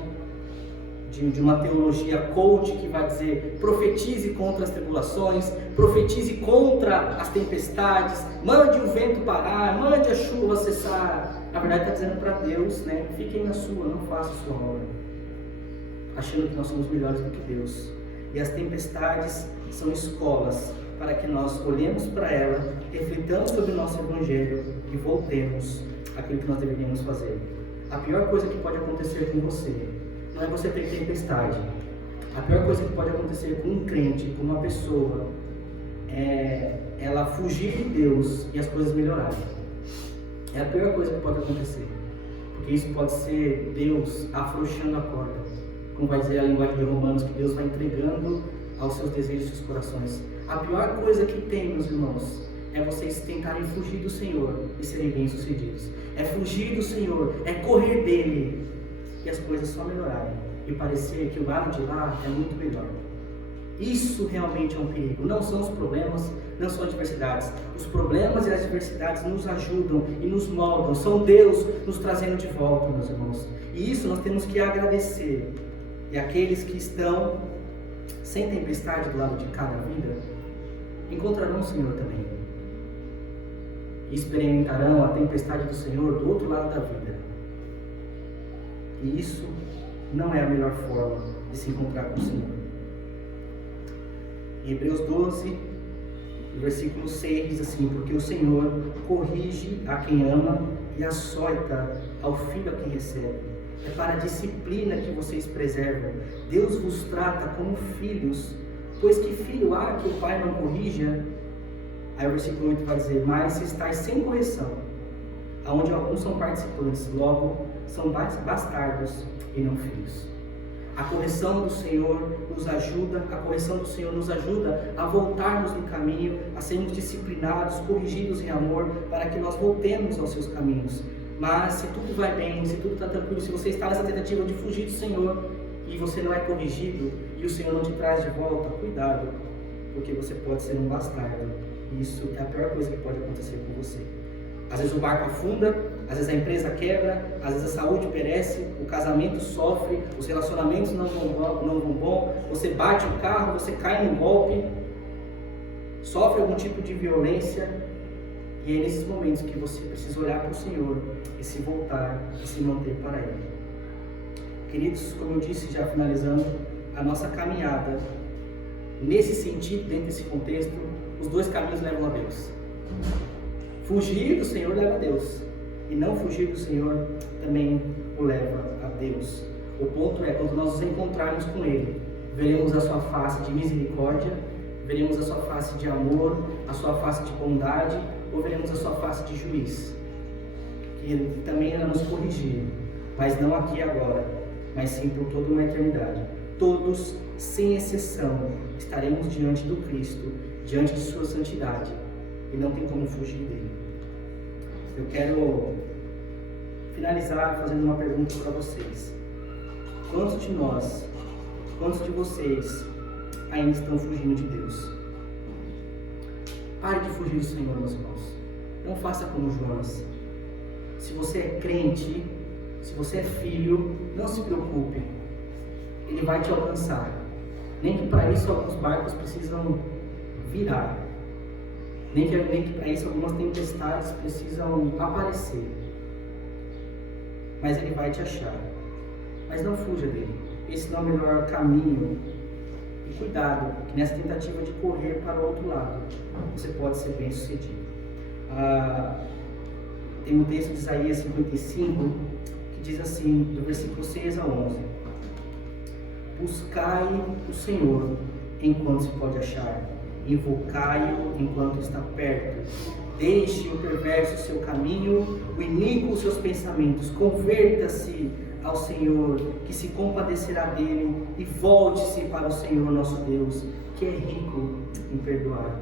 de uma teologia coach que vai dizer: profetize contra as tribulações, profetize contra as tempestades, mande o vento parar, mande a chuva cessar. Na verdade está dizendo para Deus, né, fiquem na sua, não façam a sua obra, achando que nós somos melhores do que Deus. E as tempestades são escolas para que nós olhemos para ela, reflitamos sobre o nosso Evangelho e voltemos àquilo que nós deveríamos fazer. A pior coisa que pode acontecer com você não é você ter tempestade. A pior coisa que pode acontecer com um crente, com uma pessoa, é ela fugir de Deus e as coisas melhorarem. É a pior coisa que pode acontecer, porque isso pode ser Deus afrouxando a corda, como vai dizer a linguagem de Romanos, que Deus vai entregando aos seus desejos e seus corações. A pior coisa que tem, meus irmãos, é vocês tentarem fugir do Senhor e serem bem-sucedidos. É fugir do Senhor, é correr dele e as coisas só melhorarem e parecer que o lado de lá é muito melhor. Isso realmente é um perigo. Não são os problemas, não são as adversidades. Os problemas e as adversidades nos ajudam e nos moldam. São Deus nos trazendo de volta, meus irmãos. E isso nós temos que agradecer. E aqueles que estão sem tempestade do lado de cada vida, encontrarão o Senhor também. E experimentarão a tempestade do Senhor do outro lado da vida. E isso não é a melhor forma de se encontrar com o Senhor. Em Hebreus 12, versículo 6 diz assim: porque o Senhor corrige a quem ama e açoita ao filho a quem recebe. É para a disciplina que vocês preservam. Deus vos trata como filhos, pois que filho há que o pai não corrija? Aí o versículo 8 vai dizer: mas se estáis sem correção, aonde alguns são participantes, logo são bastardos e não filhos. A correção do Senhor nos ajuda, a voltarmos no caminho, a sermos disciplinados, corrigidos em amor, para que nós voltemos aos seus caminhos. Mas se tudo vai bem, se tudo está tranquilo, se você está nessa tentativa de fugir do Senhor e você não é corrigido e o Senhor não te traz de volta, cuidado, porque você pode ser um bastardo. Isso é a pior coisa que pode acontecer com você. Às vezes o barco afunda, às vezes a empresa quebra, às vezes a saúde perece, o casamento sofre, os relacionamentos não vão bom, você bate o carro, você cai num golpe, sofre algum tipo de violência, e é nesses momentos que você precisa olhar para o Senhor e se voltar e se manter para Ele. Queridos, como eu disse, já finalizando a nossa caminhada, nesse sentido, dentro desse contexto, os dois caminhos levam a Deus. Fugir do Senhor leva a Deus, e não fugir do Senhor também o leva a Deus. O ponto é, quando nós nos encontrarmos com Ele, veremos a sua face de misericórdia, veremos a sua face de amor, a sua face de bondade, ou veremos a sua face de juiz, que Ele também irá nos corrigir, mas não aqui e agora, mas sim por toda uma eternidade. Todos, sem exceção, estaremos diante do Cristo, diante de sua santidade, e não tem como fugir dele. Eu quero finalizar fazendo uma pergunta para vocês. Quantos de nós, quantos de vocês ainda estão fugindo de Deus? Pare de fugir do Senhor, meus irmãos. Não faça como Jonas. Se você é crente, se você é filho, não se preocupe. Ele vai te alcançar. Nem que para isso alguns barcos precisam virar. Nem que para isso algumas tempestades precisam aparecer. Mas Ele vai te achar. Mas não fuja dele. Esse não é o melhor caminho. E cuidado, que nessa tentativa de correr para o outro lado, você pode ser bem sucedido. Tem um texto de Isaías 55 que diz assim, do versículo 6 a 11: Buscai o Senhor enquanto se pode achar, invocai-o enquanto está perto. Deixe o perverso o seu caminho, o iníquo os seus pensamentos. Converta-se ao Senhor, que se compadecerá dele, e volte-se para o Senhor nosso Deus, que é rico em perdoar.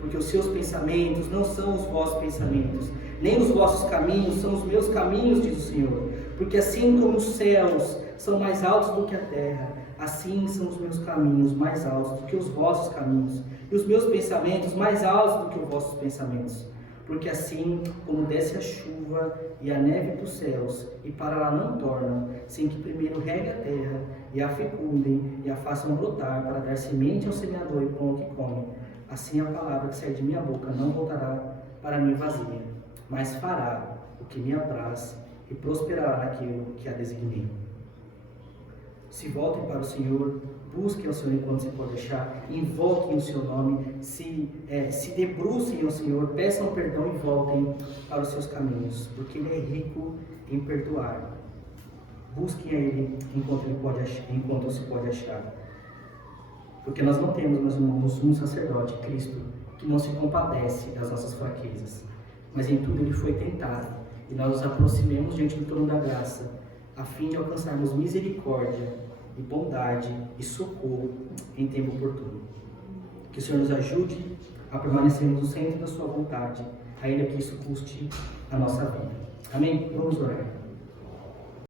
Porque os seus pensamentos não são os vossos pensamentos, nem os vossos caminhos são os meus caminhos, diz o Senhor. Porque assim como os céus são mais altos do que a terra, assim são os meus caminhos mais altos do que os vossos caminhos, e os meus pensamentos mais altos do que os vossos pensamentos. Porque assim como desce a chuva e a neve dos céus, e para lá não tornam, sem que primeiro regue a terra, e a fecundem, e a façam brotar, para dar semente ao semeador e pão ao que come, assim a palavra que sai de minha boca não voltará para mim vazia, mas fará o que me apraz, e prosperará naquilo que a designei. Se voltem para o Senhor, busquem ao Senhor enquanto se pode achar, invoquem o seu nome, se debrucem ao Senhor, peçam perdão e voltem para os seus caminhos, porque Ele é rico em perdoar. Busquem a Ele enquanto se pode achar. Porque nós não temos, meus irmãos, um sacerdote, Cristo, que não se compadece das nossas fraquezas, mas em tudo Ele foi tentado, e nós nos aproximemos diante do trono da graça, a fim de alcançarmos misericórdia e bondade e socorro em tempo oportuno. Que o Senhor nos ajude a permanecermos no centro da sua vontade, ainda que isso custe a nossa vida. Amém? Vamos orar.